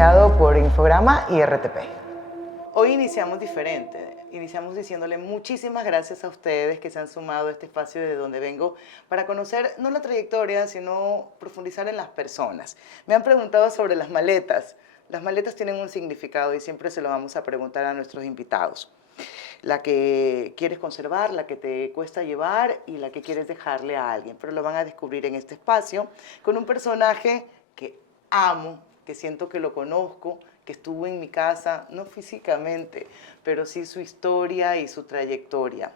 auspiciado por Infograma y RTP. Hoy iniciamos diferente. Iniciamos diciéndole muchísimas gracias a ustedes que se han sumado a este espacio de donde vengo para conocer no la trayectoria, sino profundizar en las personas. Me han preguntado sobre las maletas. Las maletas tienen un significado y siempre se lo vamos a preguntar a nuestros invitados. La que quieres conservar, la que te cuesta llevar y la que quieres dejarle a alguien. Pero lo van a descubrir en este espacio con un personaje que amo, que siento que lo conozco, que estuvo en mi casa, no físicamente, pero sí su historia y su trayectoria.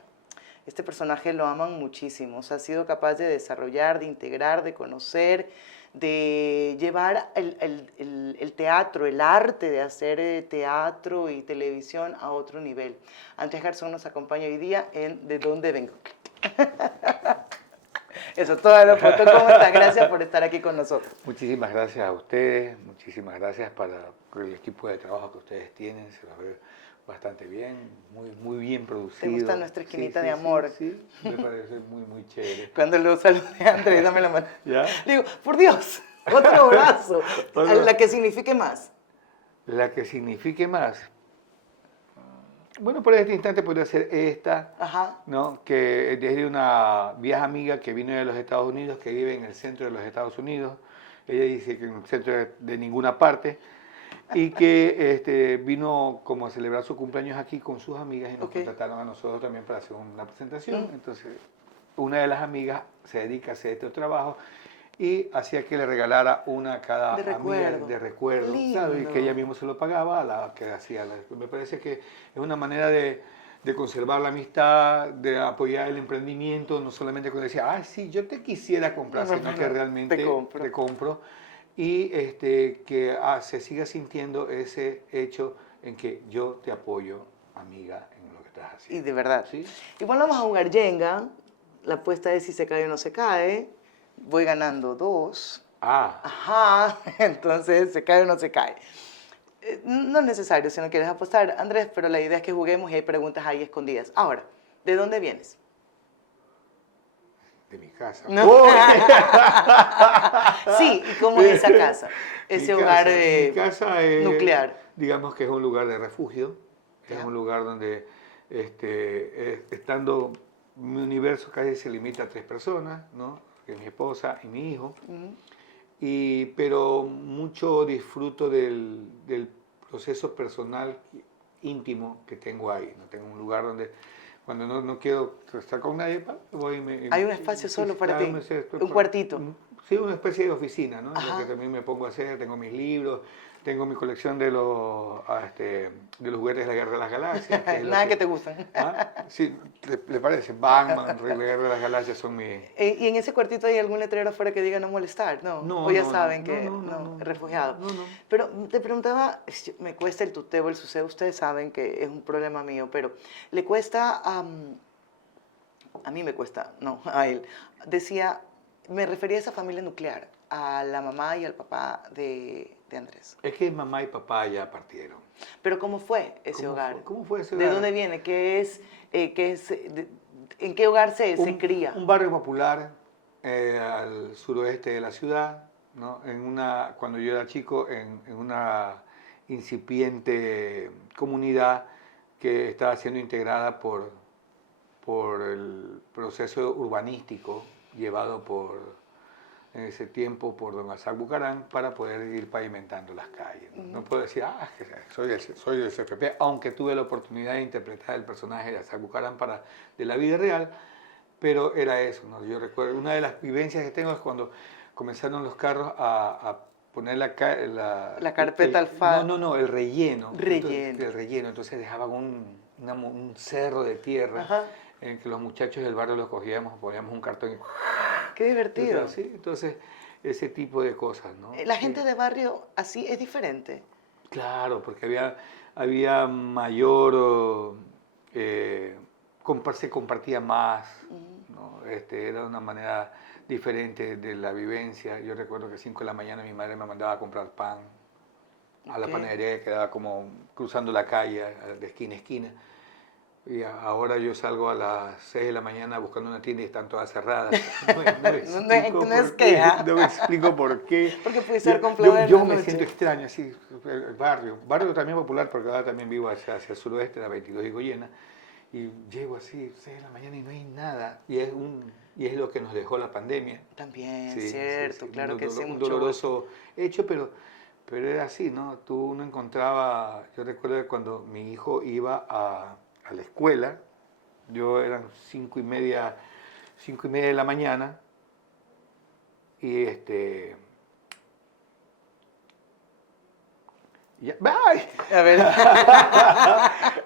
Este personaje lo aman muchísimo, o sea, ha sido capaz de desarrollar, de integrar, de conocer, de llevar el teatro, el arte de hacer teatro y televisión a otro nivel. Andrés Garzón nos acompaña hoy día en ¿De dónde vengo? Eso, toda la foto, ¿cómo está? Gracias por estar aquí con nosotros. Muchísimas gracias a ustedes, muchísimas gracias por el equipo de trabajo que ustedes tienen, se los ve bastante bien, muy bien producido. ¿Te gusta nuestra esquinita de amor? Sí, me parece muy chévere. Cuando lo saludé a Andrés, dame la mano. ¿Ya? Digo, por Dios, otro abrazo, la que signifique más. La que signifique más. Bueno, por este instante podría ser esta, Ajá. ¿no? Que desde una vieja amiga que vino de los Estados Unidos, que vive en el centro de los Estados Unidos, ella dice que en el centro de ninguna parte, y que vino como a celebrar su cumpleaños aquí con sus amigas y nos contrataron a nosotros también para hacer una presentación. Entonces, una de las amigas se dedica a hacer este trabajo y hacía que le regalara una a cada amiga de recuerdo, ¿sabes? Y que ella misma se lo pagaba a la que hacía. Me parece que es una manera de conservar la amistad, de apoyar el emprendimiento, no solamente cuando decía, ah, sí, yo te quisiera comprar, sino que realmente te compro. Y que se siga sintiendo ese hecho en que yo te apoyo, amiga, en lo que estás haciendo. Y de verdad. ¿Sí? Igual vamos a jugar Jenga, la apuesta es si se cae o no se cae. Voy ganando 2. Ah. Ajá, entonces se cae o no se cae. No es necesario si no quieres apostar, Andrés, pero la idea es que juguemos y hay preguntas ahí escondidas. Ahora, ¿de dónde vienes? De mi casa. No. Sí, ¿y cómo es esa casa? Ese hogar mi casa es, nuclear. Digamos que es un lugar de refugio, es un lugar donde estando mi universo casi se limita a 3 personas, ¿no? Que es mi esposa y mi hijo, pero mucho disfruto del proceso personal íntimo que tengo ahí. ¿No? Tengo un lugar donde cuando no quiero estar con nadie, voy. Hay un espacio solo para ti, un cuartito. Sí, una especie de oficina, ¿no? En la que también me pongo a hacer, tengo mis libros, tengo mi colección de los juguetes de la Guerra de las Galaxias. Nada que te gustan. ¿Ah? Sí, ¿le parece? Batman, la Guerra de las Galaxias son mis... ¿Y en ese cuartito hay algún letrero afuera que diga no molestar? No, o ya saben que refugiado. No. Pero te preguntaba, me cuesta el tuteo, el suseo, ustedes saben que es un problema mío, pero le cuesta, a mí me cuesta, no, a él. Decía, me refería a esa familia nuclear, a la mamá y al papá de Andrés. Es que mamá y papá ya partieron. Pero ¿cómo fue ese hogar? ¿Cómo fue ese hogar? ¿De dónde viene? ¿En qué hogar se cría? Un barrio popular al suroeste de la ciudad, ¿no? Cuando yo era chico, en una incipiente comunidad que estaba siendo integrada por el proceso urbanístico llevado en ese tiempo por don Asaf Bucarán para poder ir pavimentando las calles. No puedo decir, que soy del CFP, aunque tuve la oportunidad de interpretar el personaje de Asaf Bucarán de la vida real, pero era eso, ¿no? Yo recuerdo, una de las vivencias que tengo es cuando comenzaron los carros a poner la carpeta alfalfa. No, el relleno. Relleno. Entonces dejaban un cerro de tierra. Ajá. En que los muchachos del barrio los cogíamos, poníamos un cartón y... ¡Qué divertido! Entonces, ese tipo de cosas, ¿no? ¿La gente de barrio así es diferente? Claro, porque había mayor... se compartía más, ¿no? Era una manera diferente de la vivencia. Yo recuerdo que a 5 de la mañana mi madre me mandaba a comprar pan a la panadería que quedaba como cruzando la calle de esquina a esquina. Y ahora yo salgo a las 6 de la mañana buscando una tienda y están todas cerradas. No es queja. No me explico por qué. Porque pudiste haber comprado en Yo la me noche. siento extraño, así, el barrio también popular, porque ahora también vivo hacia el suroeste, la 22 y Goyena, y llego así, 6 de la mañana y no hay nada. Y es lo que nos dejó la pandemia. También, Sí, cierto, sí. claro que sí, Un mucho doloroso hecho, pero era así, ¿no? Tú no encontraba, yo recuerdo cuando mi hijo iba a la escuela, yo eran 5:30 de la mañana, y ¡ay! A ver,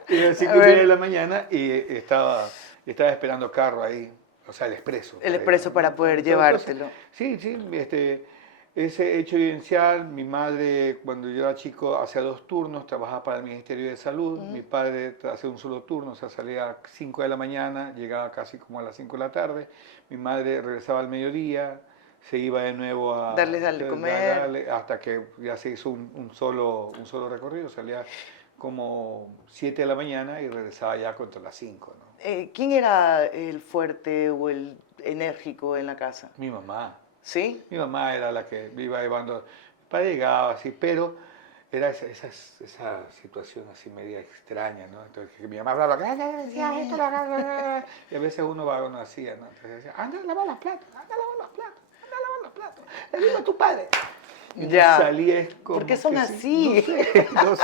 Y eran cinco a y media de ver, la mañana y estaba esperando carro ahí, o sea, el expreso. el Para expreso ir, ¿no? para poder Entonces, llevártelo. sí, sí, ese hecho evidencial, mi madre cuando yo era chico hacía 2 turnos, trabajaba para el Ministerio de Salud, mi padre hacía un solo turno, o sea, salía a 5 de la mañana, llegaba casi como a las 5 de la tarde, mi madre regresaba al mediodía, se iba de nuevo Darles de comer. hasta que ya se hizo un solo recorrido, salía como 7 de la mañana y regresaba ya contra las 5, ¿no? ¿Quién era el fuerte o el enérgico en la casa? Mi mamá. ¿Sí? Mi mamá era la que me iba llevando, mi padre llegaba así, pero era esa situación así media extraña, ¿no? Entonces que mi mamá hablaba, decía esto, y a veces uno va, uno hacía, ¿no? Entonces decía, anda a lavar los platos, anda a lavar los platos, anda a lavar los platos, le digo a tu padre. Y uno Ya. salía es como ¿Por qué son que así? no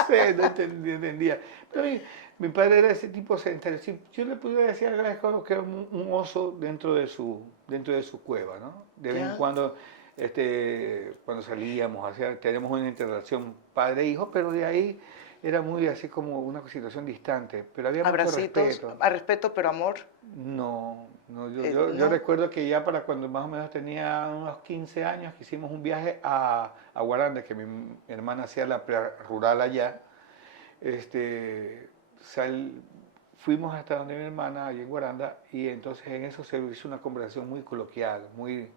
entendía. Pero mi padre era ese tipo sedentario. Si yo le pudiera decir algo que era un oso dentro de su cueva, ¿no? De vez en Ya. cuando, cuando salíamos, tenemos una interacción padre-hijo, pero de ahí era muy así como una situación distante. Pero había mucho Abracitos, respeto. a respeto, pero amor. No, yo No. recuerdo que ya para cuando más o menos tenía unos 15 años, que hicimos un viaje a Guaranda, que mi hermana hacía la rural allá, este, fuimos hasta donde mi hermana, allí en Guaranda, y entonces en eso se hizo una conversación muy coloquial, muy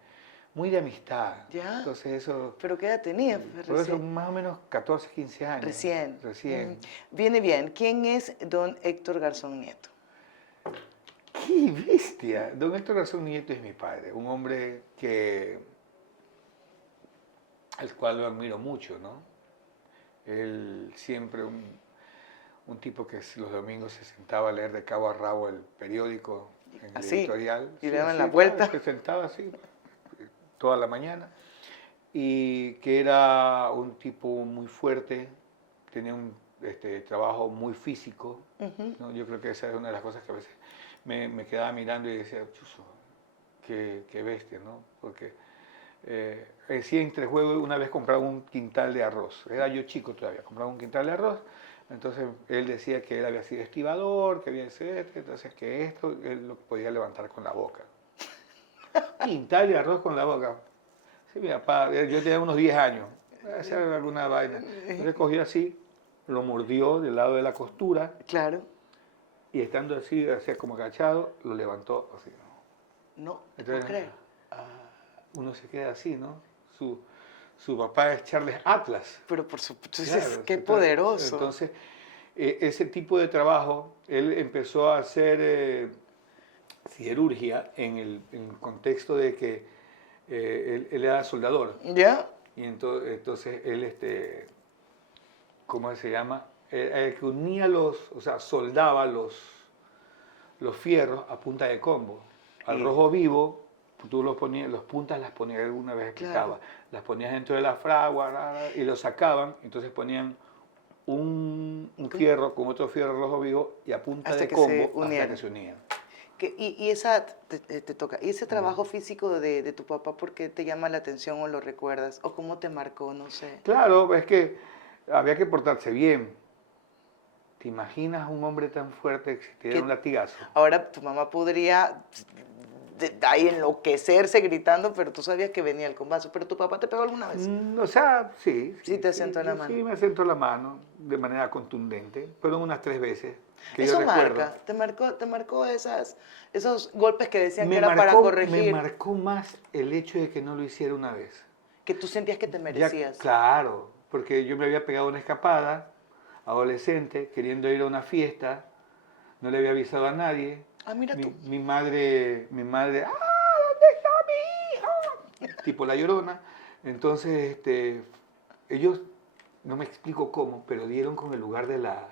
de amistad. Ya. Entonces eso, ¿Pero qué edad tenía? por eso Recién. más o menos 14, 15 años. Recién. Recién. Viene bien. ¿Quién es don Héctor Garzón Nieto? ¡Qué bestia! Don Héctor Garzón Nieto es mi padre, un hombre al cual lo admiro mucho, ¿no? Él siempre un tipo que los domingos se sentaba a leer de cabo a rabo el periódico en el Así. editorial. Y Sí, le daban así, la claro, vuelta. se sentaba así toda la mañana y que era un tipo muy fuerte, tenía un trabajo muy físico, ¿no? Yo creo que esa es una de las cosas que a veces me quedaba mirando y decía, chuzo, qué bestia, ¿no? Porque sí, entre juego una vez compraba un quintal de arroz, era yo chico todavía, compraba un quintal de arroz, entonces él decía que él había sido estibador, que había sido entonces que esto él lo podía levantar con la boca. Quintal de arroz con la boca. Sí, mi papá, yo tenía unos 10 años, hacía alguna vaina. Entonces cogió así, lo mordió del lado de la costura Claro. y estando así, hacía como agachado, lo levantó así. No, te puedo Entonces, creer. uno se queda así, ¿no? Su papá es Charles Atlas. Pero por supuesto, Claro, qué poderoso. entonces, ese tipo de trabajo, él empezó a hacer siderurgia en el contexto de que él era soldador. ¿Ya? Y entonces él, ¿cómo se llama? El que unía o sea, soldaba los fierros a punta de combo. Al Y- rojo vivo, tú los ponías, los puntas las ponías, alguna vez explicaba, Claro. las ponías dentro de la fragua y los sacaban, entonces ponían un fierro con otro fierro rojo vivo y a punta Hasta de que se combo hasta unieran. que se unían. Y esa te toca. ¿Y ese trabajo físico de tu papá, por qué te llama la atención o lo recuerdas? ¿O cómo te marcó? No sé. Claro, es que había que portarse bien. ¿Te imaginas un hombre tan fuerte que si te diera un latigazo? Ahora tu mamá podría ahí enloquecerse gritando, pero tú sabías que venía el combazo. ¿Pero tu papá te pegó alguna vez? O sea, sí. Sí te sentó la mano. Sí, me sentó la mano de manera contundente, pero unas 3 veces que Eso yo recuerdo. marca, te marcó esos golpes que decían que Me era para me corregir, marcó más el hecho de que no lo hiciera una vez. que tú sentías que te merecías. Claro, porque yo me había pegado una escapada, adolescente, queriendo ir a una fiesta, no le había avisado a nadie. Ah, mira tú. Mi madre, ¿dónde está mi hijo? Tipo La Llorona. Entonces, ellos, no me explico cómo, pero dieron con el lugar de la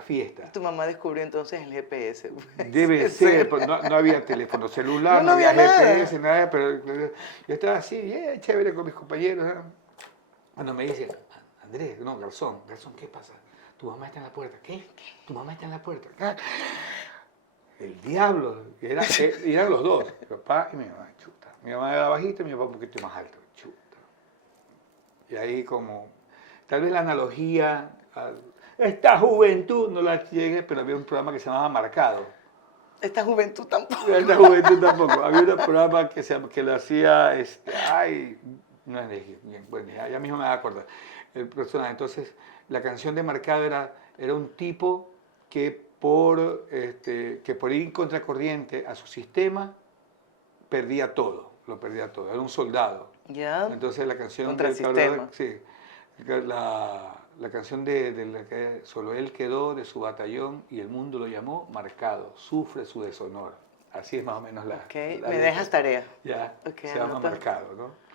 fiesta. Tu mamá descubrió entonces el GPS. pues. Debe ¿En ser, serio? pues no había teléfono celular, No, no no había había nada. GPS, nada, pero yo estaba así, bien chévere con mis compañeros. ¿No? Cuando me dice, Andrés, no, Garzón, ¿qué pasa? Tu mamá está en la puerta. ¿Qué? Tu mamá está en la puerta. ¿Qué? El diablo. Eran los dos, mi papá y mi mamá, chuta. Mi mamá era bajita y mi papá un poquito más alto, chuta. Y ahí como, tal vez la analogía, esta juventud no la llegué, pero había un programa que se llamaba Marcado. Esta juventud tampoco. Esta juventud tampoco. Había un programa que lo hacía, no es de bien, bueno, ya mismo me voy a acordar. El personaje. Entonces, la canción de Marcado era un tipo que por ir en contracorriente a su sistema, perdía todo, lo perdía todo. Era un soldado. Ya. Entonces, la canción Contra el sistema. Sí, la canción de la que solo él quedó de su batallón y el mundo lo llamó Marcado, sufre su deshonor. Así es más o menos la... Ok, la me letra. dejas tarea. Ya, Ok, se llama anota. Marcado, ¿no?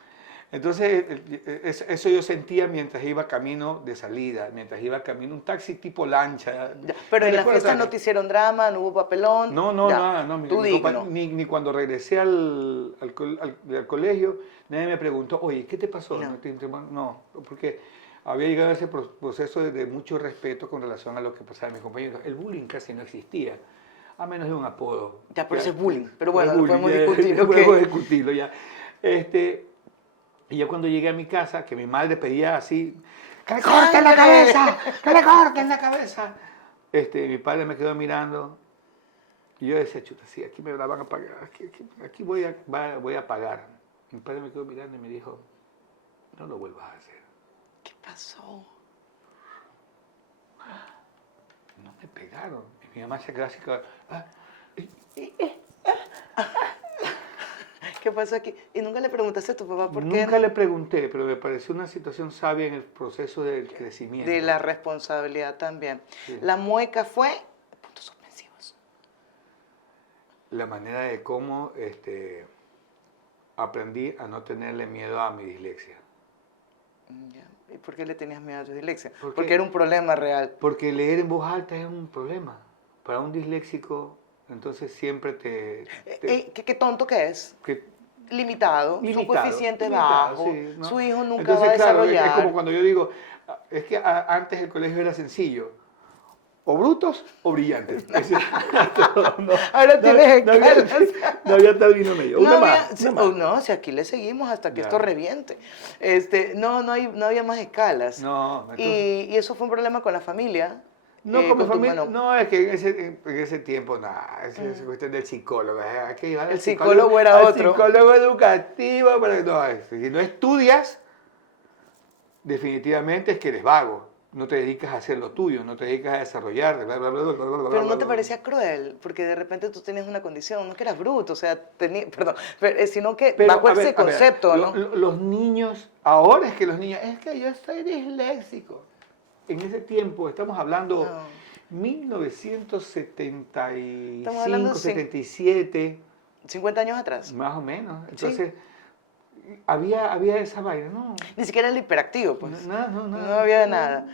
Entonces, eso yo sentía mientras iba camino de salida, mientras iba camino, un taxi tipo lancha. Ya, pero Me en la recuerdo fiesta no tanto. te hicieron drama, no hubo papelón. No, Ya. nada, no, Tú digno. ni cuando regresé al colegio, nadie me preguntó, oye, ¿qué te pasó? No. No, porque había llegado a ese proceso de mucho respeto con relación a lo que pasaba a mis compañeros. El bullying casi no existía, a menos de un apodo. Ya, pero Ya, ese es bullying. Pero es bueno, lo bullying, podemos ya, discutir. ya ok. podemos discutirlo ya. Y yo cuando llegué a mi casa, que mi madre pedía así, ¡que le corten la cabeza! ¡Que le corten la cabeza! Mi padre me quedó mirando y yo decía, chuta, sí, aquí me la van a pagar, aquí voy a pagar. Mi padre me quedó mirando y me dijo, no lo vuelvas a hacer. ¿Qué pasó? No me pegaron. Y mi mamá se quedó así, ¿Qué pasó aquí? ¿Y nunca le preguntaste a tu papá por qué? Nunca le pregunté, pero me pareció una situación sabia en el proceso del crecimiento. De la responsabilidad también. Sí. La mueca fue puntos suspensivos. La manera de cómo aprendí a no tenerle miedo a mi dislexia. Ya. ¿Y por qué le tenías miedo a tu dislexia? ¿Por qué? Porque era un problema real. Porque leer en voz alta es un problema. Para un disléxico, entonces siempre ¿Qué tonto que es? que- Limitado, su coeficiente bajo, sí, ¿no? su hijo nunca Entonces, va a claro, desarrollar. es como cuando yo digo, es que antes el colegio era sencillo. O brutos o brillantes. no, Ahora tienes escalas. no había término medio. Una más. Sí, Una más. no, si aquí le seguimos hasta que Ya. esto reviente. No había más escalas. No, entonces- Y eso fue un problema con la familia. No, con mi con tu familia, hermano. no, es que en ese tiempo, nada, es cuestión del psicólogo. Hay que llevar al El psicólogo era al otro. psicólogo educativo, pero no, si no estudias, definitivamente es que eres vago. No te dedicas a hacer lo tuyo, no te dedicas a desarrollar, bla, bla, bla, bla, bla, bla, Pero no bla, te bla. parecía cruel, porque de repente tú tenías una condición, no que eras bruto, o sea, sino que Pero, bajo a ver, ese concepto, ¿no? Los niños, ahora es que los niños, es que yo soy disléxico. En ese tiempo, estamos hablando No. 1975, Estamos hablando de 77, 50 años atrás. más o menos. Entonces, había esa vaina, ¿no? Ni siquiera el hiperactivo, pues. No, No había nada.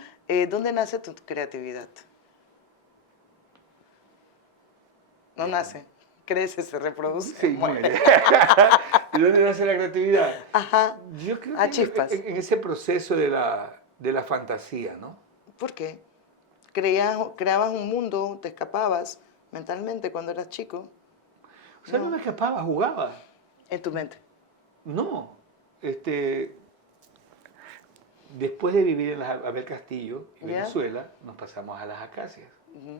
¿Dónde nace tu creatividad? No nace, crece, se reproduce, Sí, muere. muere. ¿De dónde nace la creatividad? Ajá. Yo creo A que chispas. en ese proceso de la fantasía, ¿no? ¿Por qué? Creabas un mundo, te escapabas mentalmente cuando eras chico, O sea, no me escapaba, jugaba. en tu mente. No, después de vivir en Abel Castillo, en ¿Ya? Venezuela, nos pasamos a las Acacias. Ujú.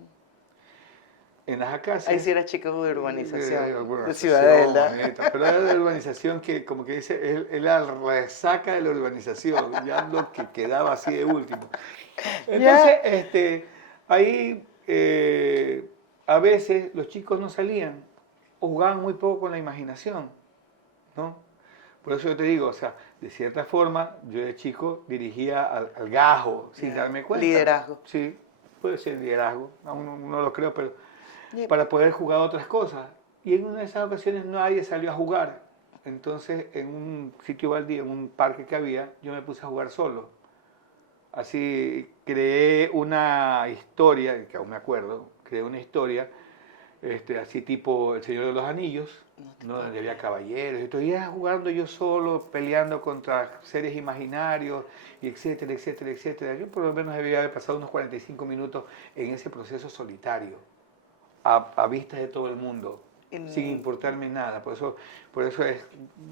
En las Acacias... Ahí sí eras chico de urbanización, de urbanización, Ciudadela. bonita, pero era de urbanización que, como que dice, era la resaca de la urbanización, ya lo que quedaba así de último. Entonces, ahí a veces los chicos no salían o jugaban muy poco con la imaginación, ¿no? Por eso yo te digo, o sea, de cierta forma, yo de chico dirigía al gajo sin Ya, darme cuenta. liderazgo. Sí. puede ser liderazgo, aún no lo creo, pero Y- para poder jugar otras cosas. Y en una de esas ocasiones nadie salió a jugar. Entonces, en un sitio baldío, en un parque que había, yo me puse a jugar solo. Así creé una historia, que aún me acuerdo, creé una historia, así tipo El Señor de los Anillos, No te ¿no? puedo Donde había creer. caballeros, y estoy jugando yo solo, peleando contra seres imaginarios, y etcétera, etcétera, etcétera. Yo por lo menos debía haber pasado unos 45 minutos en ese proceso solitario, a vista de todo el mundo, sin En- importarme nada. Por eso es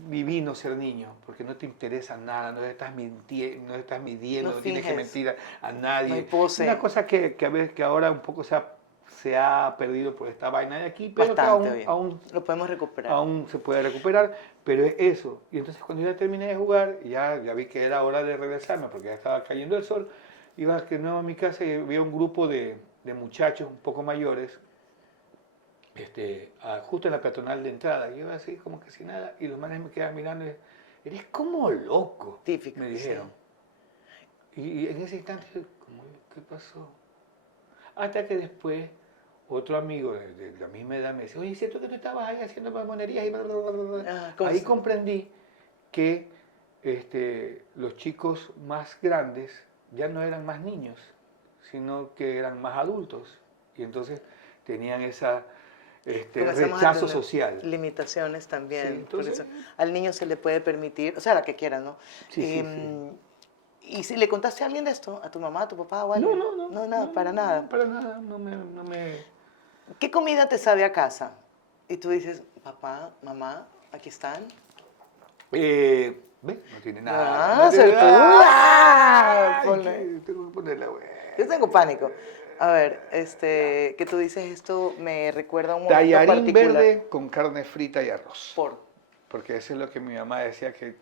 divino ser niño, porque no te interesa nada, no estás mintiendo, no estás midiendo, no no tienes que finges, mentir a no hay nadie. Una pose. cosa que a veces que ahora un poco se ha perdido por esta vaina de aquí, pero que Bastante bien. Lo podemos recuperar. aún se puede recuperar, pero es eso. Y entonces cuando ya terminé de jugar, ya vi que era hora de regresarme, porque ya estaba cayendo el sol, iba de nuevo a mi casa y había un grupo de muchachos un poco mayores, justo en la peatonal de entrada. Y yo así como que sin nada, y los manes me quedaban mirando y eres como loco, Típico, me sí. dijeron. Y en ese instante, como, ¿qué pasó? Hasta que después otro amigo de la misma edad me dice, oye, ¿es cierto que tú estabas ahí haciendo mamonerías? Y bla, bla, bla, bla, bla? Ah, Ahí comprendí que los chicos más grandes ya no eran más niños, sino que eran más adultos. Y entonces tenían esa comenzamos a rechazo tener social. limitaciones Sí, también. Por entonces, eso al niño se le puede permitir, o sea, la que quiera, ¿no? sí, sí, sí. ¿Y si le contaste a alguien de esto? ¿A tu mamá, a tu papá o a No, alguien? no, no, No, nada, no, para no, nada. para nada, no me. ¿Qué comida te sabe a casa? Y tú dices, papá, mamá, aquí están. ¿Ves? No tiene nada. Ah, suertuda. Ay, Ponle. tengo que ponerla, güey. Yo tengo pánico. A ver, que tú dices esto me recuerda a un momento Tallarín particular. verde con carne frita y arroz. Por. Porque eso es lo que mi mamá decía que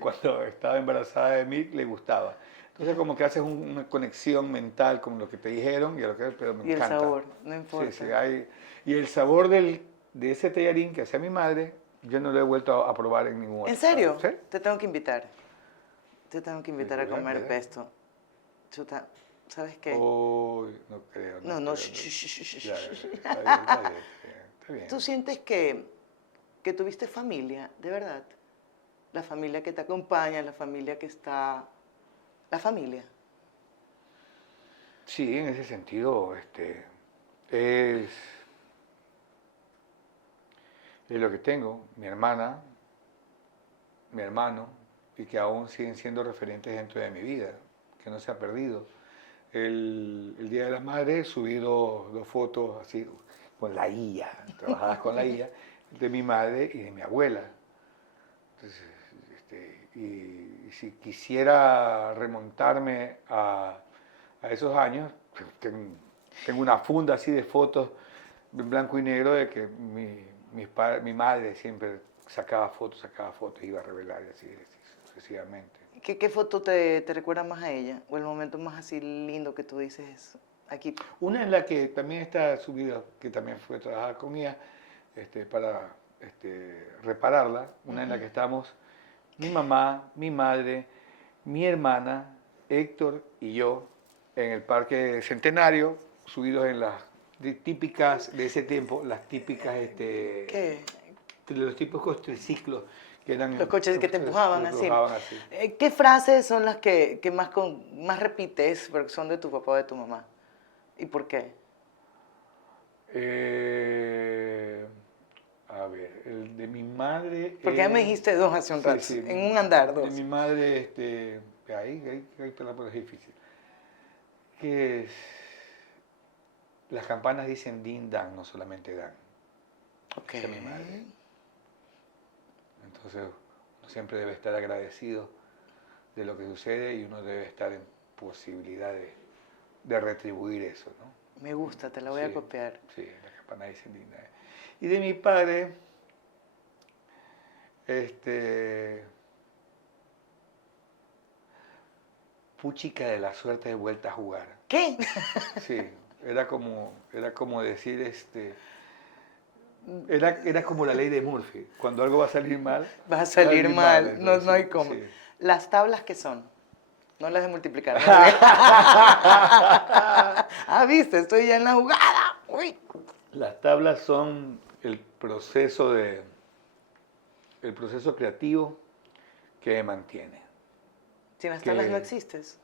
cuando estaba embarazada de mí le gustaba. Entonces como que haces una conexión mental con lo que te dijeron y a lo que pero me Y el encanta. sabor, no Sí, importa. sí, y el sabor de ese tallarín que hacía mi madre, yo no lo he vuelto a probar en ningún otro. ¿En serio? ¿Sí? Te tengo que invitar. Te tengo que invitar a ¿Verdad? comer ¿Verdad? pesto. Chuta, ¿sabes qué? Uy, no creo, No, no no, creo. shh, shh, shh, shh, Ya, shh, shh. está bien, está bien, está bien. ¿Tú sientes que tuviste familia, de verdad? La familia que te acompaña, la familia que está... La familia. Sí, en ese sentido, es, es lo que tengo, mi hermana, mi hermano, y que aún siguen siendo referentes dentro de mi vida, que no se ha perdido. El Día de las Madres subí dos fotos así, con la IA, trabajadas con la IA, de mi madre y de mi abuela. Entonces, y si quisiera remontarme a esos años, tengo una funda así de fotos en blanco y negro de que mi madre siempre sacaba fotos, iba a revelar y así sucesivamente. ¿Qué foto te recuerda más a ella? ¿O el momento más así lindo que tú dices aquí? Una en la que también está subida, que también fue trabajada con ella para repararla, una en la que estamos mi mamá, mi madre, mi hermana, Héctor y yo en el Parque Centenario, subidos en las típicas de ese tiempo, las típicas, ¿Qué? los típicos triciclos que eran Los coches que te empujaban así. así. ¿Qué frases son las que más repites, pero que son de tu papá o de tu mamá? ¿Y por qué? A ver, el de mi madre. Porque ya me dijiste dos hace un rato, Sí, en un andar de dos. mi madre, ahí palabra es difícil. Que es, las campanas dicen din dan, no solamente dan. Ok. Esa es mi madre. Entonces, uno siempre debe estar agradecido de lo que sucede y uno debe estar en posibilidad de retribuir eso, ¿no? Me gusta, te la voy a copiar. Sí, las campanas dicen din dan. Y de mi padre, puchica de la suerte de vuelta a jugar. ¿Qué? Sí, era como decir, era como la ley de Murphy. Cuando algo va a salir mal, Va a salir mal, no entonces, hay cómo. sí. ¿Las tablas qué son? No las de multiplicar. Viste, estoy ya en la jugada. Uy. Las tablas son el proceso creativo que me mantiene. Sin las tablas no existes.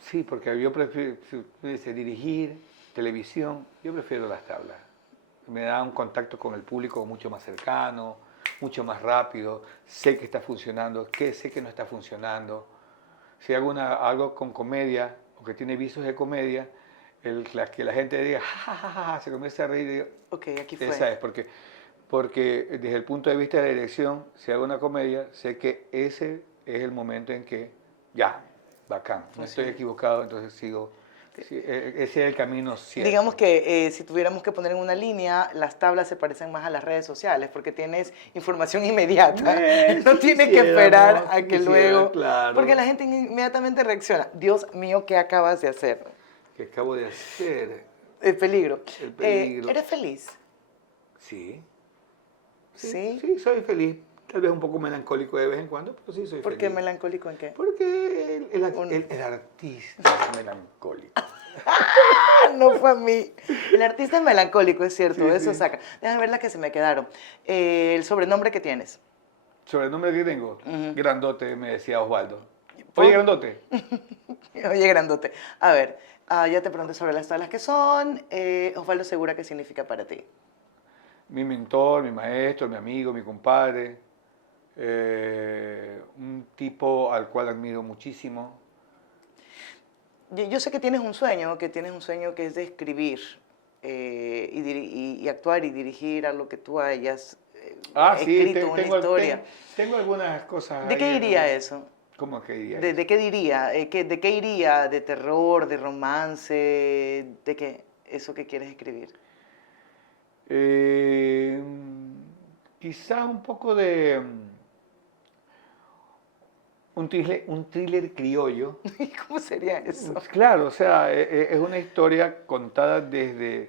Sí, porque yo prefiero, si dice dirigir, televisión, yo prefiero las tablas. Me da un contacto con el público mucho más cercano, mucho más rápido, sé que está funcionando, sé que no está funcionando. Si hago algo con comedia o que tiene visos de comedia, que la gente diga, ja, ja, ja, ja, se comienza a reír. Digo, ok, aquí fue. Esa es, porque desde el punto de vista de la dirección, si hago una comedia, sé que ese es el momento en que ya, bacán, no estoy equivocado, entonces sigo. Sí, ese es el camino cierto. Digamos que si tuviéramos que poner en una línea, las tablas se parecen más a las redes sociales porque tienes información inmediata. No tienes que esperar a que luego... Claro. Porque la gente inmediatamente reacciona. Dios mío, ¿qué acabas de hacer? ¿Qué acabo de hacer? El peligro. El peligro. ¿Eres feliz? Sí. Sí. Sí, soy feliz. Tal vez un poco melancólico de vez en cuando, pero sí soy feliz. ¿Por qué melancólico en qué? Porque el artista es melancólico. No fue a mí. El artista es melancólico, es cierto, Sí, eso sí. saca. Déjame ver las que se me quedaron. El sobrenombre que tienes. Sobrenombre que tengo, Grandote, me decía Osvaldo. ¿Por? Oye, Grandote. Oye, grandote. A ver, ya te pregunté sobre las tablas que son. Osvaldo Segura, ¿qué significa para ti? Mi mentor, mi maestro, mi amigo, mi compadre. Un tipo al cual admiro muchísimo. Yo sé que tienes un sueño, que es de escribir y actuar y dirigir a lo que tú hayas escrito, una historia. Tengo algunas cosas. ¿De qué iría eso? ¿Cómo que iría? ¿De qué diría? ¿De qué iría? ¿De terror, de romance? ¿De qué? ¿Eso que quieres escribir? Quizá un poco de un thriller criollo. ¿Cómo sería eso? Claro, o sea, es una historia contada desde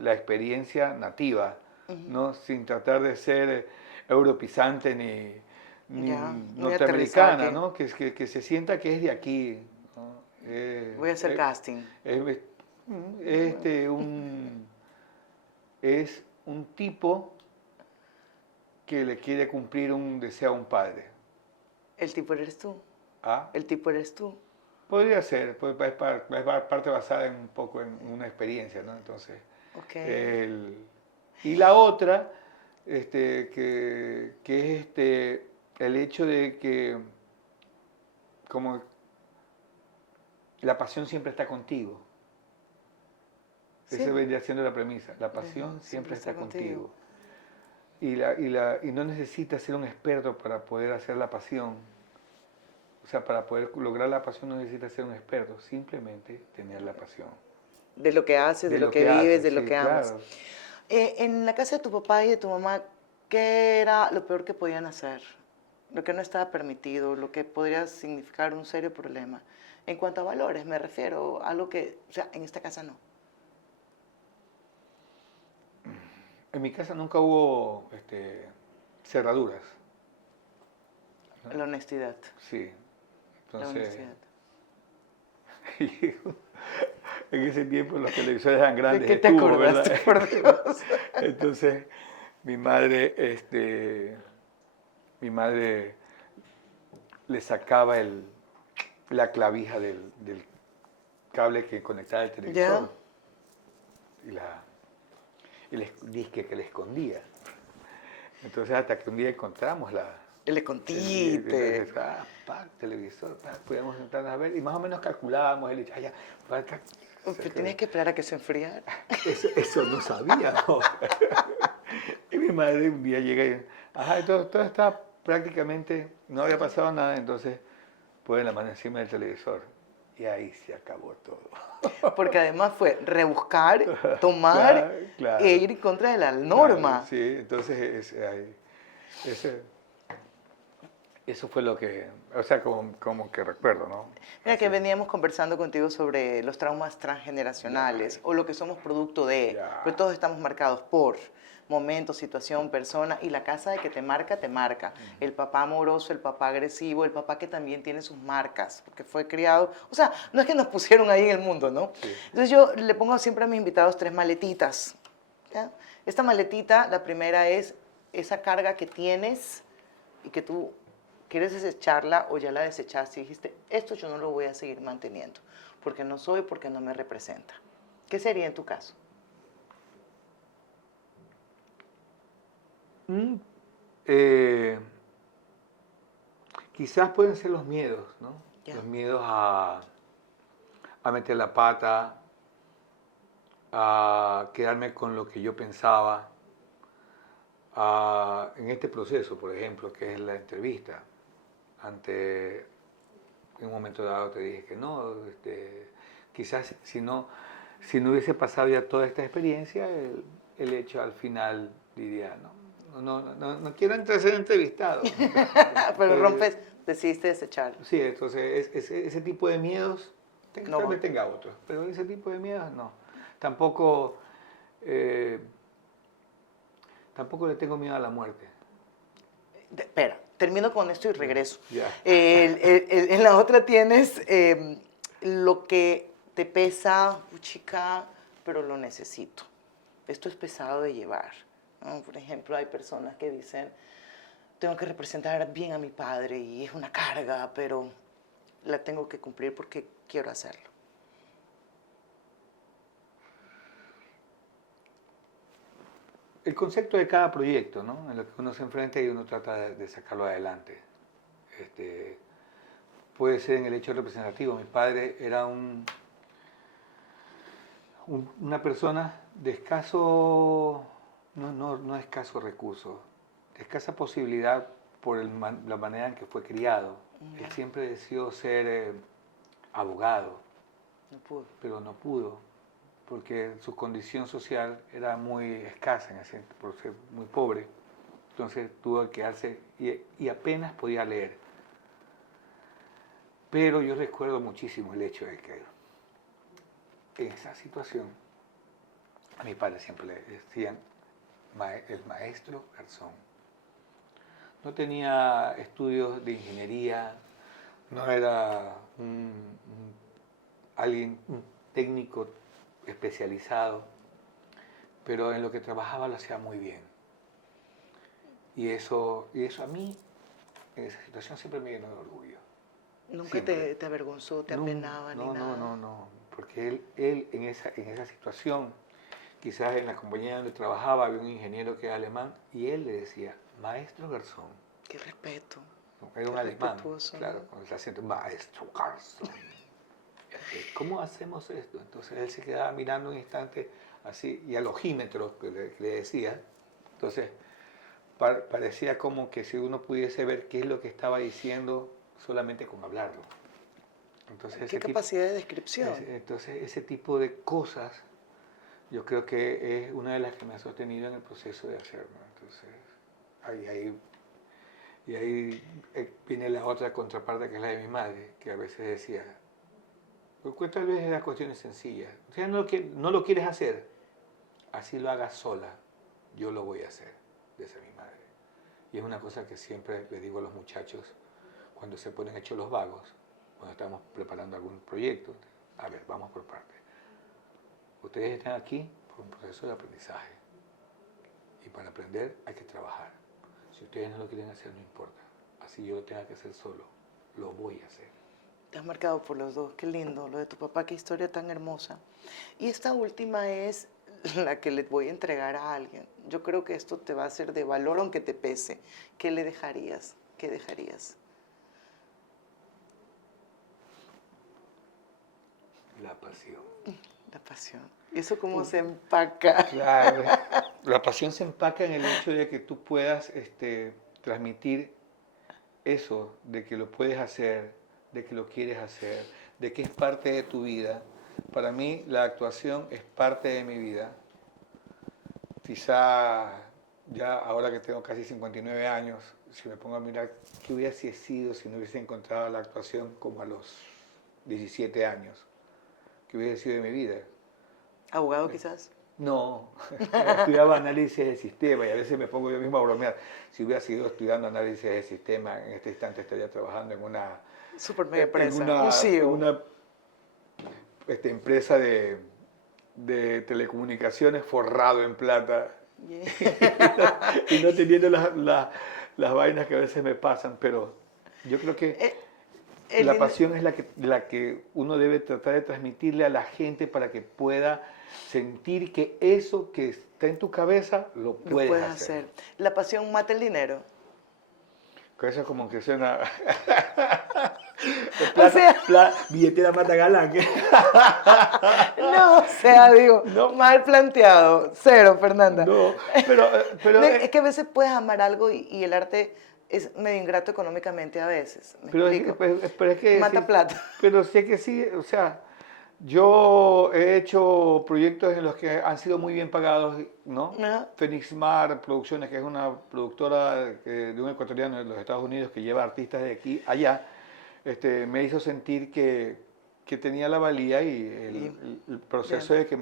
la experiencia nativa, ¿no? Sin tratar de ser europisante ni norteamericana, ¿no? Que se sienta que es de aquí, ¿no? Voy a hacer casting. Es un tipo que le quiere cumplir un deseo a un padre. ¿El tipo eres tú? ¿Ah? ¿El tipo eres tú? Podría ser, pues es parte basada un poco en una experiencia, ¿no? Entonces, y la otra, que es el hecho de que como la pasión siempre está contigo. Sí. Esa vendría siendo la premisa. La pasión siempre está contigo. Y no necesitas ser un experto para poder hacer la pasión. O sea, para poder lograr la pasión no necesitas ser un experto, simplemente tener la pasión. De lo que haces, de lo que vives, de lo que amas. Claro. En la casa de tu papá y de tu mamá, ¿qué era lo peor que podían hacer? Lo que no estaba permitido, lo que podría significar un serio problema. En cuanto a valores, me refiero a algo que, o sea, en esta casa no. En mi casa nunca hubo cerraduras, ¿no? La honestidad. Sí. Entonces, La honestidad. en ese tiempo los televisores eran grandes. ¿De qué te acordaste, ¿verdad? Por Dios? Entonces, mi madre le sacaba la clavija del cable que conectaba el televisor. ¿Ya? Y disque que le escondía. Entonces, hasta que un día encontramos el escondite. Televisor, podíamos sentarnos a ver y más o menos calculábamos. Pero tenías que esperar a que se enfriara. Eso no sabíamos. Y mi madre un día llega y todo estaba prácticamente, no había pasado nada, entonces pone la mano encima del televisor y ahí se acabó todo. Porque además fue rebuscar, tomar e ir en contra de la norma. Claro, sí, entonces eso fue lo que, o sea, como que recuerdo, ¿no? Mira así. que veníamos conversando contigo sobre los traumas transgeneracionales o lo que somos producto de, pero todos estamos marcados por. momento, situación, persona, y la casa de que te marca, te marca. El papá amoroso, el papá agresivo, el papá que también tiene sus marcas, porque fue criado, o sea, no es que nos pusieron ahí en el mundo, ¿no? Sí. Entonces yo le pongo siempre a mis invitados 3 maletitas, ¿ya? Esta maletita, la primera es esa carga que tienes y que tú quieres desecharla o ya la desechaste y dijiste, esto yo no lo voy a seguir manteniendo, porque no soy, porque no me representa. ¿Qué sería en tu caso? Eh, quizás pueden ser los miedos, ¿no? Ya. Los miedos a meter la pata, a quedarme con lo que yo pensaba, en este proceso, por ejemplo, que es la entrevista. En un momento dado te dije que no, quizás si no hubiese pasado ya toda esta experiencia, el hecho al final diría, no quiero ser entrevistado. Pero rompes, decidiste desecharlo. Sí, entonces ese tipo de miedos, No. tal vez tenga otros, pero ese tipo de miedos no. Tampoco, eh, tampoco le tengo miedo a la muerte. Espera, termino con esto y regreso. Ya. En la otra tienes lo que te pesa, chica, pero lo necesito. Esto es pesado de llevar, ¿no? Por ejemplo, hay personas que dicen, tengo que representar bien a mi padre y es una carga, pero la tengo que cumplir porque quiero hacerlo. El concepto de cada proyecto, ¿no? En lo que uno se enfrenta y uno trata de sacarlo adelante. Puede ser en el hecho representativo. Mi padre era una persona de escaso, no escaso recurso, de escasa posibilidad por la manera en que fue criado. Él siempre deseó ser abogado, No puedo. pero no pudo, porque su condición social era muy escasa, por ser muy pobre. Entonces tuvo que quedarse y apenas podía leer. Pero yo recuerdo muchísimo el hecho de que en esa situación a mi padre siempre le decían el maestro Garzón. No tenía estudios de ingeniería, no era un técnico especializado, pero en lo que trabajaba lo hacía muy bien. Y eso a mí, en esa situación, siempre me llenó de orgullo. Nunca te avergonzó, te apenaba ni nada. No, porque él en esa situación, quizás en la compañía donde trabajaba había un ingeniero que era alemán y él le decía, maestro Garzón. Qué respeto. Era un Qué alemán, respetuoso, claro, ¿no? con el acento, maestro Garzón. ¿Cómo hacemos esto? Entonces él se quedaba mirando un instante así y al ojímetro que le decía, entonces parecía como que si uno pudiese ver qué es lo que estaba diciendo solamente con hablarlo. Entonces, Qué capacidad de descripción. entonces ese tipo de cosas yo creo que es una de las que me ha sostenido en el proceso de hacerlo. Entonces ahí viene la otra contraparte que es la de mi madre, que a veces decía, porque tal vez eran cuestiones sencillas, o sea, no lo quieres hacer, así lo hagas sola, yo lo voy a hacer, decía mi madre. Y es una cosa que siempre le digo a los muchachos cuando se ponen hechos los vagos, cuando estamos preparando algún proyecto. A ver, vamos por partes. Ustedes están aquí por un proceso de aprendizaje. Y para aprender hay que trabajar. Si ustedes no lo quieren hacer, no importa. Así yo lo tenga que hacer solo, lo voy a hacer. Te has marcado por los dos, qué lindo, lo de tu papá, qué historia tan hermosa. Y esta última es la que le voy a entregar a alguien. Yo creo que esto te va a ser de valor aunque te pese. ¿Qué le dejarías? ¿Qué dejarías? La pasión. La pasión. ¿Y eso cómo se empaca? Claro, la pasión se empaca en el hecho de que tú puedas transmitir eso, de que lo puedes hacer, de que lo quieres hacer, de que es parte de tu vida. Para mí la actuación es parte de mi vida. Quizá ya ahora que tengo casi 59 años, si me pongo a mirar qué hubiese sido si no hubiese encontrado la actuación como a los 17 años, qué hubiese sido de mi vida. Abogado quizás. No, estudiaba análisis de sistema y a veces me pongo yo mismo a bromear. Si hubiera seguido estudiando análisis de sistema, en este instante estaría trabajando en una, Super mega empresa, un en CEO. una empresa de telecomunicaciones forrado en plata y no teniendo las vainas que a veces me pasan, pero yo creo que la pasión es la que uno debe tratar de transmitirle a la gente para que pueda sentir que eso que está en tu cabeza lo puedes hacer. La pasión mata el dinero. Que eso es como que suena... O sea, billetera mata galán. no, o sea, digo, No. mal planteado. Cero, Fernanda. No, pero No, es que a veces puedes amar algo y el arte es medio ingrato económicamente a veces. ¿Me explico? Pero es que Mata sí, plata. pero sí que sí, o sea, yo he hecho proyectos en los que han sido muy bien pagados, ¿no? Ajá. Phoenix Mar Producciones, que es una productora de un ecuatoriano de los Estados Unidos que lleva artistas de aquí a allá, me hizo sentir que tenía la valía y el proceso de que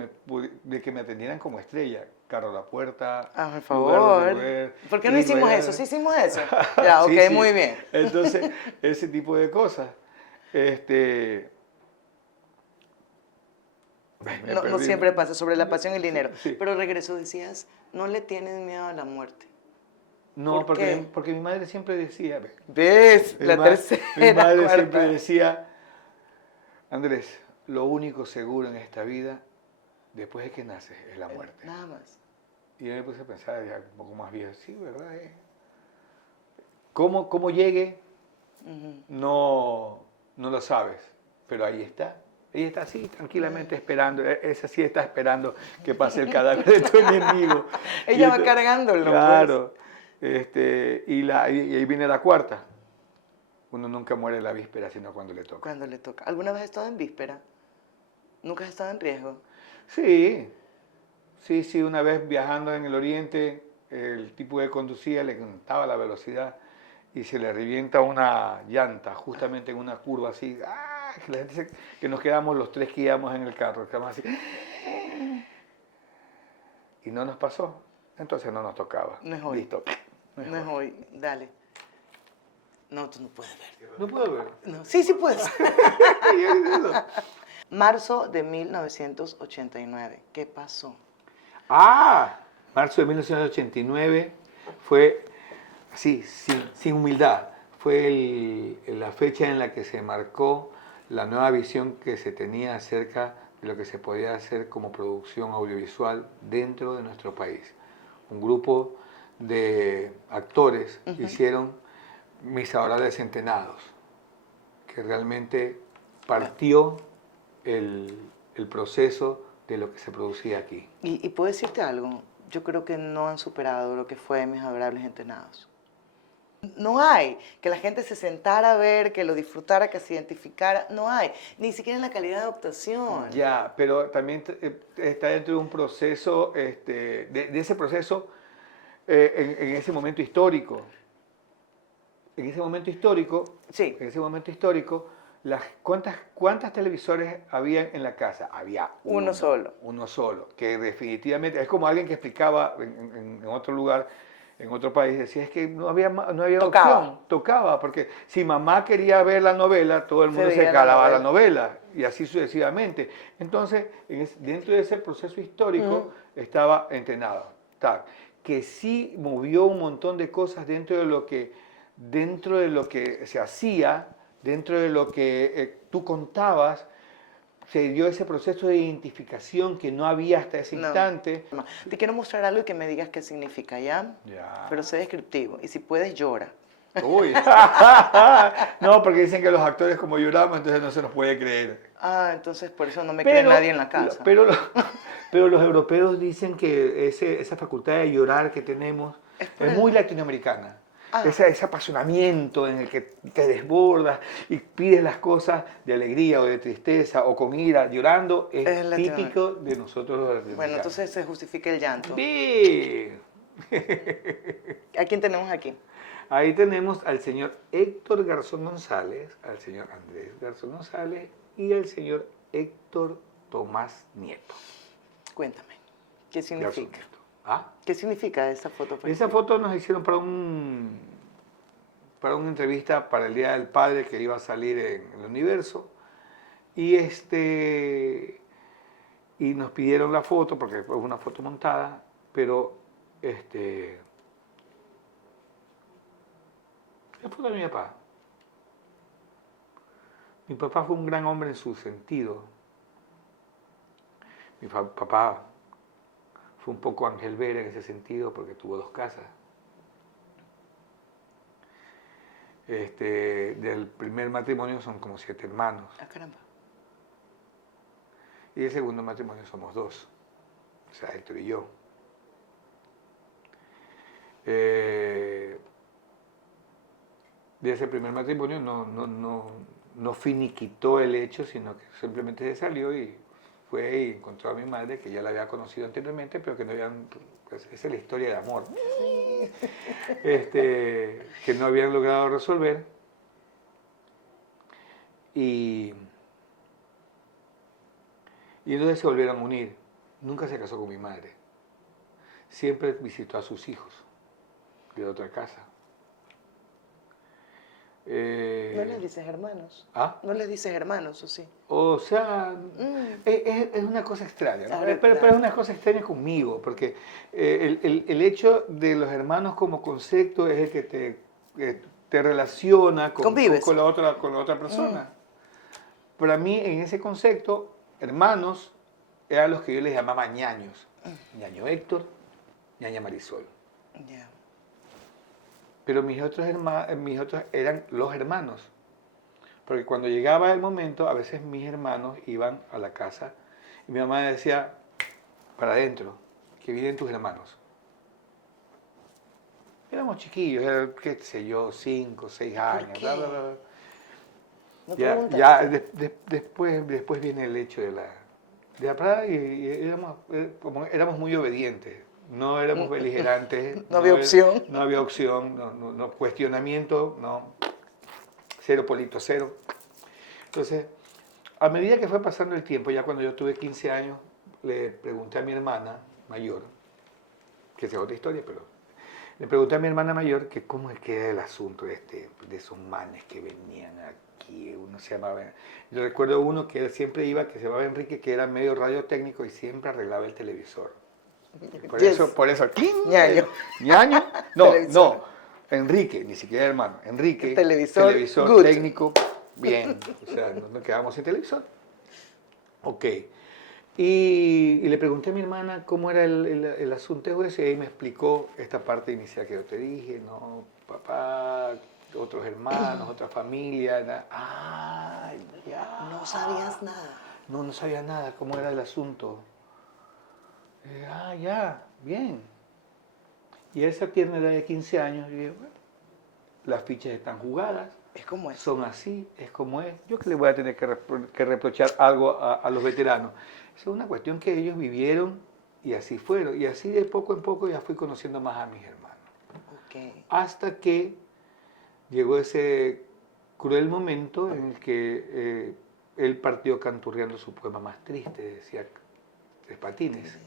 me atendieran como estrella. Carro a la puerta, Por lugar favor. donde ver, ¿Por qué no hicimos lugar- eso? Sí hicimos eso. Ya, ok, Sí, sí. muy bien. Entonces, ese tipo de cosas. Me No perdí. siempre pasa sobre la pasión y el dinero. Sí. Pero regreso, decías, no le tienes miedo a la muerte. No, ¿Por qué? porque mi madre siempre decía, ¿Ves? mi La ma- tercera, mi madre cuarta. siempre decía, Andrés, lo único seguro en esta vida, después de que naces, es la muerte. Nada más. Y yo me puse a pensar, ya un poco más viejo, sí, ¿verdad? ¿Cómo llegue? No lo sabes, pero ahí está. Ella está así, tranquilamente esperando. Esa sí está esperando que pase el cadáver de tu enemigo. Ella va cargándolo. Claro. Y ahí viene la cuarta. Uno nunca muere en la víspera, sino cuando le toca. Cuando le toca. ¿Alguna vez has estado en víspera? ¿Nunca has estado en riesgo? Sí, sí, una vez viajando en el oriente, el tipo que conducía le encantaba la velocidad y se le revienta una llanta justamente en una curva así. ¡Ah! Que la gente que nos quedamos los tres que íbamos en el carro, quedamos así. Y no nos pasó, entonces no nos tocaba. No es hoy. Listo. No es hoy. Dale. No, tú no puedes ver. No puedo ver. No. Sí, sí puedes. Marzo de 1989. ¿Qué pasó? Marzo de 1989 fue así, sin humildad. Fue la fecha en la que se marcó la nueva visión que se tenía acerca de lo que se podía hacer como producción audiovisual dentro de nuestro país. Un grupo de actores hicieron Mis Adorables Centenados, que realmente partió el proceso de lo que se producía aquí. Y puedo decirte algo, yo creo que no han superado lo que fue Mis Adorables Entrenados. No hay que la gente se sentara a ver, que lo disfrutara, que se identificara, no hay, ni siquiera en la calidad de adaptación. Ya, pero también está dentro de un proceso, de ese proceso en ese momento histórico. En ese momento histórico, Sí. ¿Cuántas televisores había en la casa? Había Uno solo. Uno solo, que definitivamente, es como alguien que explicaba en otro lugar, en otro país, decía, es que no había opción, tocaba, porque si mamá quería ver la novela, todo el mundo se calaba la novela, y así sucesivamente. Entonces, dentro de ese proceso histórico estaba Entrenado, que sí movió un montón de cosas dentro de lo que se hacía, dentro de lo que tú contabas, se dio ese proceso de identificación que no había hasta ese instante. Te quiero mostrar algo y que me digas qué significa, ¿ya? Ya. Pero sé descriptivo. Y si puedes, llora. Uy. No, porque dicen que los actores como lloramos, entonces no se nos puede creer. Entonces por eso no me cree nadie en la casa. Pero los europeos dicen que esa facultad de llorar que tenemos es muy latinoamericana. Ese apasionamiento en el que te desbordas y pides las cosas de alegría o de tristeza o con ira, llorando, es típico de nosotros los latinoamericanos. Bueno, entonces se justifica el llanto. Sí. ¿A quién tenemos aquí? Ahí tenemos al señor Héctor Garzón González, al señor Andrés Garzón González y al señor Héctor Tomás Nieto. Cuéntame. ¿Qué de significa? Asunto. ¿Ah? ¿Qué significa esa foto? para Esa ti? foto nos hicieron para una entrevista para el Día del Padre que iba a salir en el Universo. Y, y nos pidieron la foto, porque fue una foto montada, pero la foto de mi papá. Mi papá fue un gran hombre en su sentido. Mi papá fue un poco Ángel Vera en ese sentido porque tuvo 2 casas. Del primer matrimonio son como 7 hermanos Ah, caramba. y del segundo matrimonio somos 2, o sea, Héctor y yo. De ese primer matrimonio no finiquitó el hecho, sino que simplemente se salió y fue y encontró a mi madre, que ya la había conocido anteriormente, pero que no habían, pues, esa es la historia de amor, que no habían logrado resolver. Y entonces se volvieron a unir. Nunca se casó con mi madre. Siempre visitó a sus hijos de otra casa. ¿No les dices hermanos? ¿Ah? ¿No les dices hermanos, o sí? O sea, es una cosa extraña, ¿no? Claro, Pero claro. es una cosa extraña conmigo, porque el hecho de los hermanos como concepto es el que te relaciona Convives. con la otra persona. Para mí, en ese concepto, hermanos eran los que yo les llamaba ñaños. Ñaño Héctor, ñaña Marisol. Ya. Pero mis otros eran los hermanos. Porque cuando llegaba el momento, a veces mis hermanos iban a la casa y mi mamá decía, para adentro, que vienen tus hermanos. Éramos chiquillos, qué sé yo, 5, 6 años, qué? bla, bla, bla. ¿No Ya, preguntaste? después viene el hecho de la parada y éramos muy obedientes. No éramos beligerantes. No había opción. No había opción, no cuestionamiento, no. Cero polito, cero. Entonces, a medida que fue pasando el tiempo, ya cuando yo tuve 15 años, le pregunté a mi hermana mayor, que esa es otra historia, pero le pregunté a mi hermana mayor que cómo es que era el asunto de esos manes que venían aquí. Uno se llamaba, yo recuerdo uno que él siempre iba, que se llamaba Enrique, que era medio radiotécnico y siempre arreglaba el televisor. Por eso, ¡cling! Ñaño. ¿Ñaño? No, Televisor. no. Enrique, ni siquiera hermano. Enrique, El televisor, televisor good. técnico, bien. O sea, nos quedamos sin televisor. Ok. Y le pregunté a mi hermana cómo era el asunto ese y ahí me explicó esta parte inicial que yo te dije, ¿no? Papá, otros hermanos, otra familia. ¡Ay, ya! No sabías nada. No sabía nada, cómo era el asunto. Ya, bien. Y a esa tierna edad de 15 años, yo dije, bueno, las fichas están jugadas, Es como es. son así, es como es. Yo que le voy a tener que reprochar algo a los veteranos. Esa es una cuestión que ellos vivieron y así fueron. Y así de poco en poco ya fui conociendo más a mis hermanos. Ok. Hasta que llegó ese cruel momento en el que él partió canturreando su poema más triste, decía Tres Patines.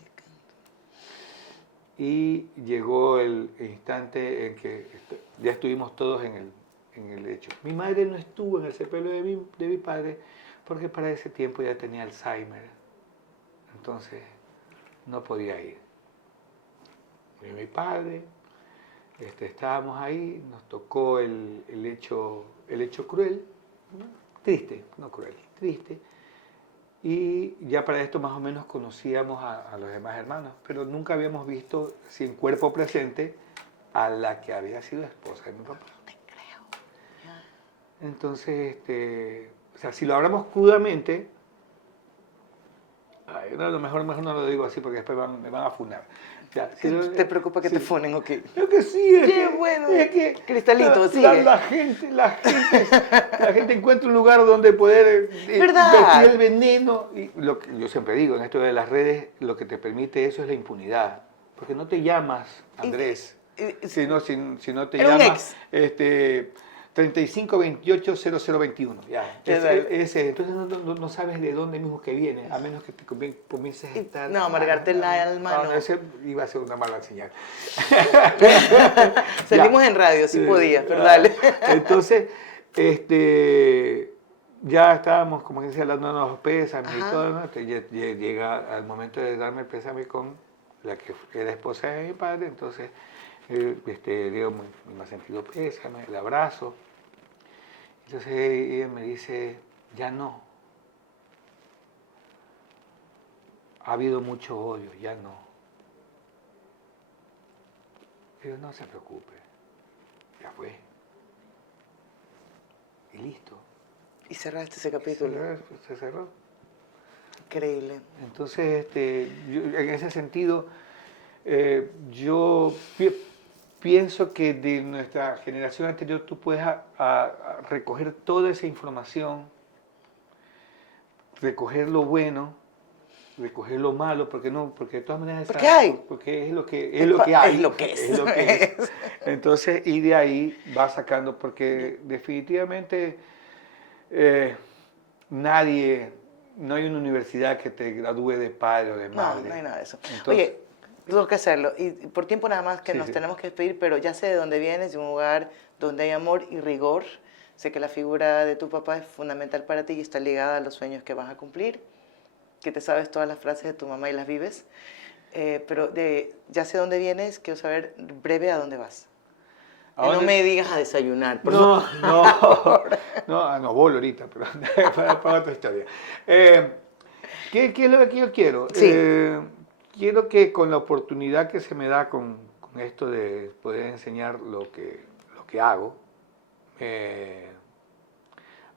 Y llegó el instante en que ya estuvimos todos en el hecho. Mi madre no estuvo en el sepelio de mi padre porque para ese tiempo ya tenía Alzheimer. Entonces no podía ir. Murió mi padre, estábamos ahí, nos tocó el hecho cruel, triste, no cruel, triste. Y ya para esto más o menos conocíamos a los demás hermanos, pero nunca habíamos visto, sin cuerpo presente, a la que había sido esposa de mi papá. No te creo. Entonces, o sea, si lo hablamos crudamente, no, lo mejor no lo digo así porque después me van a funar. Ya, ¿Te preocupa que sí. te funen o qué? Creo que sí, Qué bueno. es que Cristalito, sigue. la gente encuentra un lugar donde poder ¿Verdad? vertir el veneno. Y lo que yo siempre digo, en esto de las redes, lo que te permite eso es la impunidad. Porque no te llamas Andrés, si no te Era un llamas 35280021, ya. Exacto. Entonces no sabes de dónde mismo que viene, a menos que te comiences a estar... No, amargarte el alma, no. Ese iba a ser una mala señal. Salimos en radio, sí podías, pero dale. Entonces, ya estábamos, como que decía, hablando de los pésames y todo, ¿no? Llega al momento de darme el pésame con la que era esposa de mi padre, entonces digo, mi más sentido pésame, el abrazo. Entonces ella me dice, ya no. Ha habido mucho odio, ya no. Digo, no se preocupe, ya fue. Y listo. Y cerraste ese capítulo. Se cerró. Increíble. Entonces, en ese sentido, yo pienso que de nuestra generación anterior tú puedes a recoger toda esa información, recoger lo bueno, recoger lo malo, porque de todas maneras porque hay, porque es lo que hay, es lo que es. es lo que es. Entonces, y de ahí va sacando, porque definitivamente no hay una universidad que te gradúe de padre o de madre. No hay nada de eso. Entonces, oye, tengo que hacerlo. Y por tiempo nada más que sí, nos sí. tenemos que despedir, pero ya sé de dónde vienes, de un lugar donde hay amor y rigor. Sé que la figura de tu papá es fundamental para ti y está ligada a los sueños que vas a cumplir, que te sabes todas las frases de tu mamá y las vives. Pero ya sé dónde vienes, quiero saber breve a dónde vas. No me digas a desayunar, por favor. No, bolo ahorita, pero para otra historia. ¿Qué es lo que yo quiero? Sí. Quiero que con la oportunidad que se me da con esto de poder enseñar lo que hago,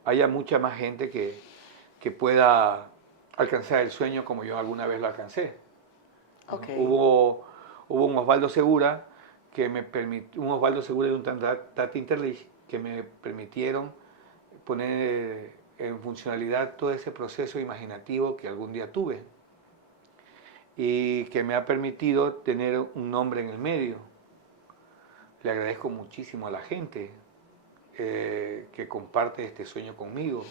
haya mucha más gente que pueda alcanzar el sueño como yo alguna vez lo alcancé. Okay. Hubo un Osvaldo Segura un Osvaldo Segura y un Tata Interlich que me permitieron poner en funcionalidad todo ese proceso imaginativo que algún día tuve y que me ha permitido tener un nombre en el medio. Le agradezco muchísimo a la gente que comparte este sueño conmigo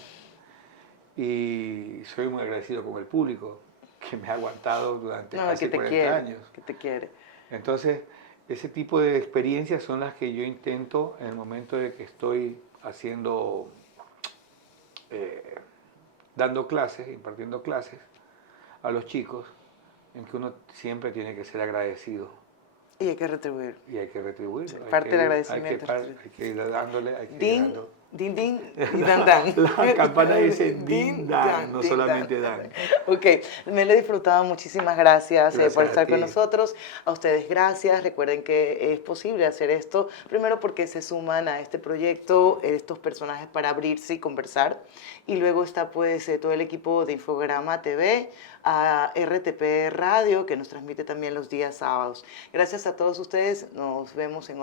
y soy muy agradecido con el público que me ha aguantado durante casi 40 años. Que te quiere. Entonces, ese tipo de experiencias son las que yo intento en el momento de que estoy haciendo, dando clases, impartiendo clases a los chicos, en que uno siempre tiene que ser agradecido. Y hay que retribuir. Y hay que retribuir. Sí, parte del agradecimiento. Hay que ir dándole, hay que ir Din, dando. din, din, y dan, dan. La campana dice din, dan, no solamente dan. Ok, me lo he disfrutado, muchísimas gracias por estar con ti. nosotros. A ustedes gracias, recuerden que es posible hacer esto, primero porque se suman a este proyecto estos personajes para abrirse y conversar, y luego está pues todo el equipo de Infograma TV, a RTP Radio, que nos transmite también los días sábados. Gracias a todos ustedes, nos vemos en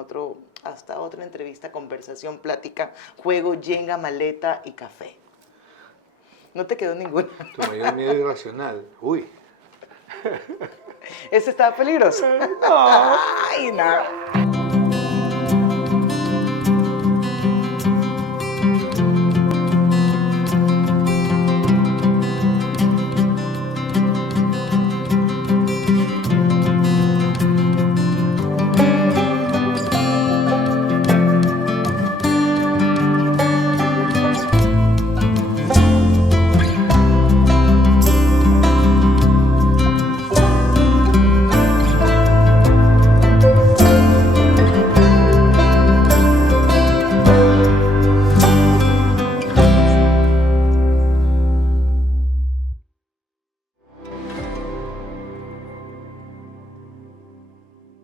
hasta otra entrevista, conversación, plática, juego, yenga, maleta y café. No te quedó ninguna. Tu mayor miedo irracional. Uy. ¿Ese estaba peligroso? No. Ay, no.